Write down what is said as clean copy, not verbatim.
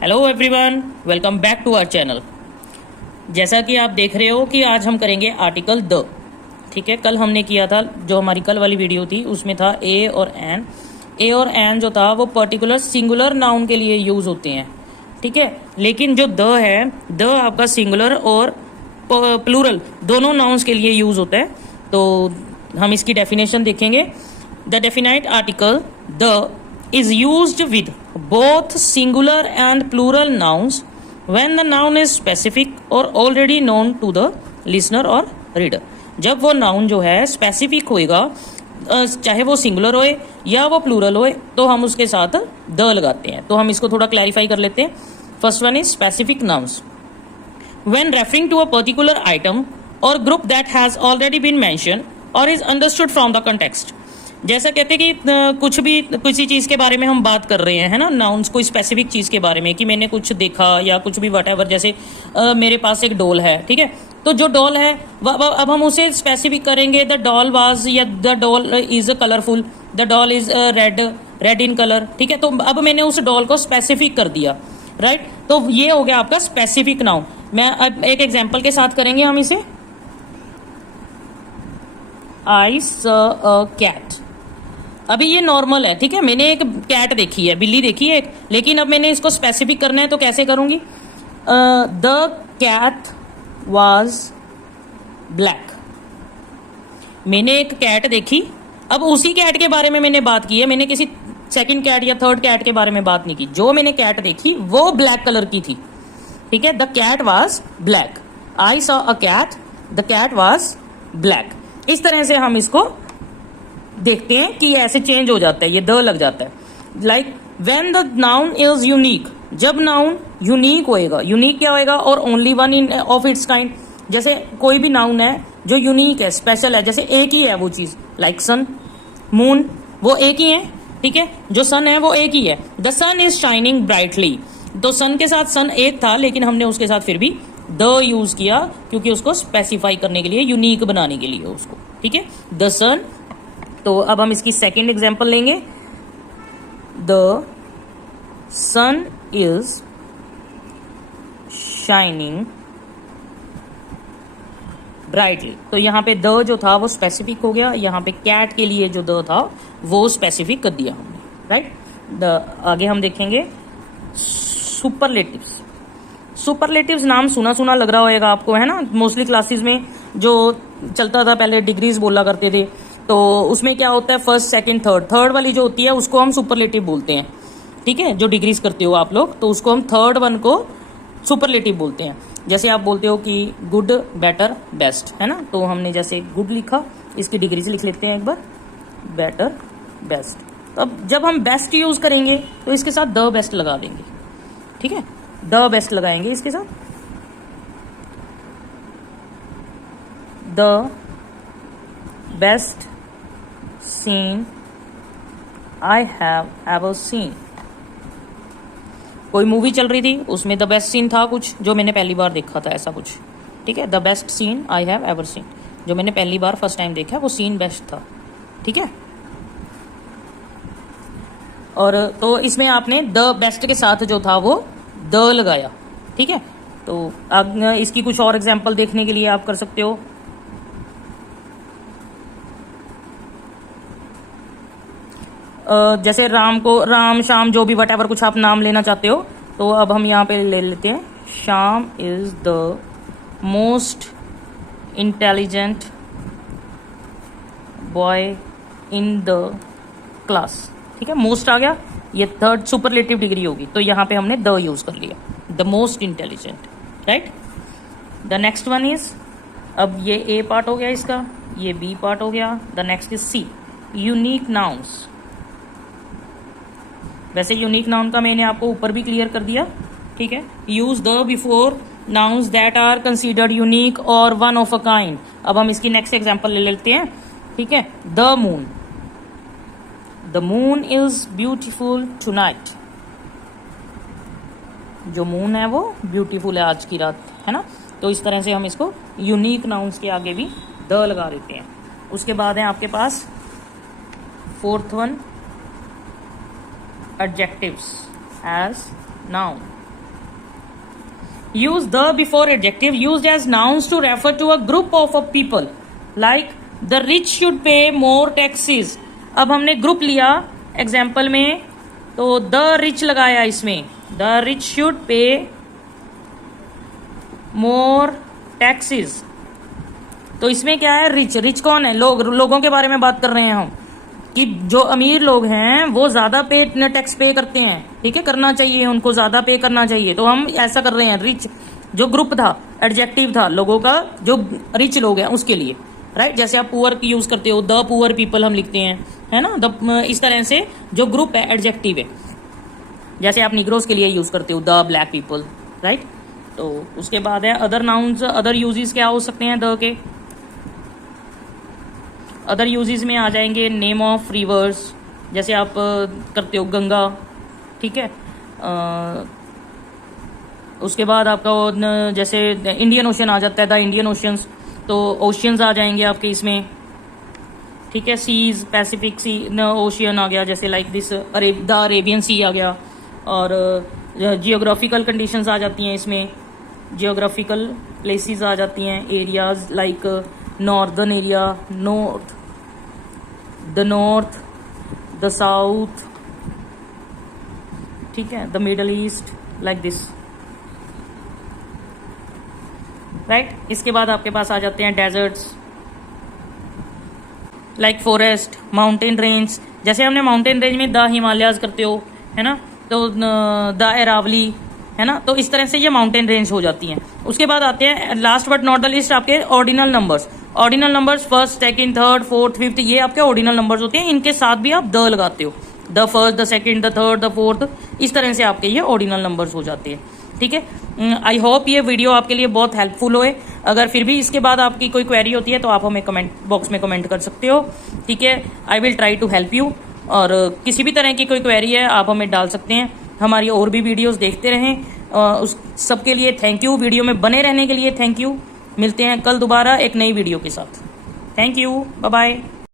Hello everyone, welcome back to our channel. जैसा कि आप देख रहे हो कि आज हम करेंगे आर्टिकल द। ठीक है, कल हमने किया था, जो हमारी कल वाली वीडियो थी उसमें था ए और एन। ए और एन जो था वो पर्टिकुलर सिंगुलर नाउन के लिए यूज होते हैं। ठीक है, लेकिन जो द है, द आपका सिंगुलर और प्लूरल दोनों नाउन्स के लिए यूज होता है। तो हम इसकी डेफिनेशन देखेंगे। The definite article the is used with both singular and plural nouns when the noun is specific or already known to the listener or reader। जब वो नाउन जो है स्पेसिफिक होएगा, चाहे वो सिंगुलर होए या वो प्लूरल होए, तो हम उसके साथ द लगाते हैं। तो हम इसको थोड़ा क्लैरिफाई कर लेते हैं। First one is specific nouns when referring to a particular item or group that has already been mentioned or is understood from the context। जैसा कहते हैं कि कुछ भी किसी चीज़ के बारे में हम बात कर रहे हैं, है ना, नाउन्स कोई स्पेसिफिक चीज़ के बारे में, कि मैंने कुछ देखा या कुछ भी वटएवर। जैसे मेरे पास एक डॉल है, ठीक है, तो जो डॉल है अब हम उसे स्पेसिफिक करेंगे। द डॉल वाज या the doll is colourful, the doll is red in colour. ठीक है, तो अब मैंने उस डॉल को स्पेसिफिक कर दिया, राइट। तो ये हो गया आपका स्पेसिफिक नाउन। मैं अब एक एग्जाम्पल के साथ करेंगे हम इसे। I saw a cat. अभी ये नॉर्मल है, ठीक है, मैंने एक कैट देखी है, बिल्ली देखी है एक, लेकिन अब मैंने इसको स्पेसिफिक करना है तो कैसे करूंगी? The cat was black. मैंने एक कैट देखी, अब उसी कैट के बारे में मैंने बात की है, मैंने किसी सेकंड कैट या थर्ड कैट के बारे में बात नहीं की। जो मैंने कैट देखी वो ब्लैक कलर की थी। ठीक है, the cat was black. I saw a cat, the cat was black. इस तरह से हम इसको देखते हैं कि ऐसे चेंज हो जाता है, ये द लग जाता है। Like when the noun is unique, जब नाउन यूनिक होएगा। यूनिक क्या होएगा? और only one in of its kind. जैसे कोई भी नाउन है जो यूनिक है, स्पेशल है, जैसे एक ही है वो चीज, लाइक सन, मून, वो एक ही है। ठीक है, जो सन है वो एक ही है। The sun is shining brightly, तो सन के साथ सन एक था, लेकिन हमने उसके साथ फिर भी द यूज किया, क्योंकि उसको स्पेसिफाई करने के लिए, यूनिक बनाने के लिए उसको। ठीक है, द सन। तो अब हम इसकी सेकेंड एग्जाम्पल लेंगे। The sun is shining brightly. तो यहाँ पे द जो था वो स्पेसिफिक हो गया, यहाँ पे कैट के लिए जो द था वो स्पेसिफिक कर दिया हमने, राइट। आगे हम देखेंगे सुपरलेटिव्स। सुपरलेटिव्स नाम सुना सुना लग रहा होगा आपको, है ना। मोस्टली क्लासेस में जो चलता था पहले, डिग्रीज बोला करते थे, तो उसमें क्या होता है, फर्स्ट सेकंड थर्ड, थर्ड वाली जो होती है उसको हम सुपरलेटिव बोलते हैं। ठीक है, जो डिग्रीज करते हो आप लोग, तो उसको हम थर्ड वन को सुपरलेटिव बोलते हैं। जैसे आप बोलते हो कि गुड, बेटर, बेस्ट, है ना। तो हमने जैसे गुड लिखा, इसकी डिग्रीज लिख लेते हैं एक बार, बेटर, बेस्ट। तो अब जब हम बेस्ट यूज करेंगे तो इसके साथ द बेस्ट लगा देंगे। ठीक है, द बेस्ट लगाएंगे इसके साथ। The best scene I have ever seen. कोई मूवी चल रही थी, उसमें द बेस्ट सीन था कुछ जो मैंने पहली बार देखा था, ऐसा कुछ। ठीक है, the best scene I have ever seen, जो मैंने पहली बार फर्स्ट टाइम देखा वो सीन बेस्ट था। ठीक है, और तो इसमें आपने द बेस्ट के साथ जो था वो द लगाया। ठीक है, तो अब इसकी कुछ और एग्जाम्पल देखने के लिए आप कर सकते हो। जैसे राम को, राम, शाम, जो भी वट कुछ आप नाम लेना चाहते हो, तो अब हम यहाँ पे ले लेते हैं, शाम is the most intelligent boy in the class. ठीक है, मोस्ट आ गया, ये थर्ड सुपरलेटिव डिग्री होगी, तो यहाँ पे हमने द यूज कर लिया, the most intelligent, right. The next one is, अब ये ए पार्ट हो गया इसका, ये बी पार्ट हो गया। The next is C, unique nouns. वैसे यूनिक नाउन का मैंने आपको ऊपर भी क्लियर कर दिया। ठीक है, use the before nouns that are considered unique और वन ऑफ अ काइंड। अब हम इसकी नेक्स्ट एग्जांपल ले लेते हैं। ठीक है, the moon, the moon is beautiful tonight. जो मून है वो ब्यूटीफुल है आज की रात, है ना। तो इस तरह से हम इसको यूनिक नाउन्स के आगे भी द लगा देते हैं। उसके बाद है आपके पास fourth one, adjectives as noun. use the before adjective used as nouns to refer to a group of people like the rich should pay more taxes. अब हमने ग्रुप लिया एग्जाम्पल में, तो the rich लगाया इसमें, the rich should pay more taxes. तो इसमें क्या है, रिच, रिच कौन है, लोगों के बारे में बात कर रहे हैं हम, कि जो अमीर लोग हैं वो ज्यादा टैक्स पे करते हैं, ठीक है, करना चाहिए, उनको ज्यादा पे करना चाहिए, तो हम ऐसा कर रहे हैं। रिच जो ग्रुप था, एडजेक्टिव था लोगों का, जो रिच लोग हैं उसके लिए, राइट। जैसे आप पुअर की यूज करते हो, द पुअर पीपल हम लिखते हैं, है ना, इस तरह से जो ग्रुप है एडजेक्टिव है। जैसे आप निग्रोस के लिए यूज करते हो द ब्लैक पीपल, राइट। तो उसके बाद है अदर नाउन्स, अदर यूजेस क्या हो सकते हैं द के। अदर यूजेस में आ जाएंगे नेम ऑफ रिवर्स, जैसे आप करते हो गंगा, ठीक है। उसके बाद आपका जैसे इंडियन ओशन आ जाता है, द इंडियन ओशंस, तो ओशियंस आ जाएंगे आपके इसमें, ठीक है। सीज, पैसिफिक सी ओशियन आ गया, जैसे लाइक दिस द अरेबियन सी आ गया। और जियोग्राफिकल कंडीशंस आ जाती हैं इसमें, जियोग्राफिकल प्लेसेस आ जाती हैं, areas like northern area, north, the south, ठीक है, the Middle East, like this, right. इसके बाद आपके पास आ जाते हैं deserts like forest, mountain range, जैसे हमने माउंटेन रेंज में द हिमालयाज करते हो, है ना, तो द अरावली, है ना, तो इस तरह से ये माउंटेन रेंज हो जाती हैं। उसके बाद आते हैं last but not the least आपके ordinal numbers. Ordinal numbers first, second, third, fourth, fifth, ये आपके ऑर्डिनल नंबर्स होते हैं, इनके साथ भी आप द लगाते हो, the first, the second, the third, the fourth, इस तरह से आपके ये ऑर्डिनल नंबर्स हो जाते हैं, ठीक है। आई होप ये वीडियो आपके लिए बहुत हेल्पफुल होए। अगर फिर भी इसके बाद आपकी कोई क्वेरी होती है तो आप हमें कमेंट बॉक्स में कमेंट कर सकते हो, ठीक है। I will try to help you, और किसी भी तरह की कोई क्वेरी है आप हमें डाल सकते हैं। हमारी और भी वीडियोस देखते रहें, उस सबके लिए थैंक यू, वीडियो में बने रहने के लिए थैंक यू। मिलते हैं कल दोबारा एक नई वीडियो के साथ। Thank you, bye bye.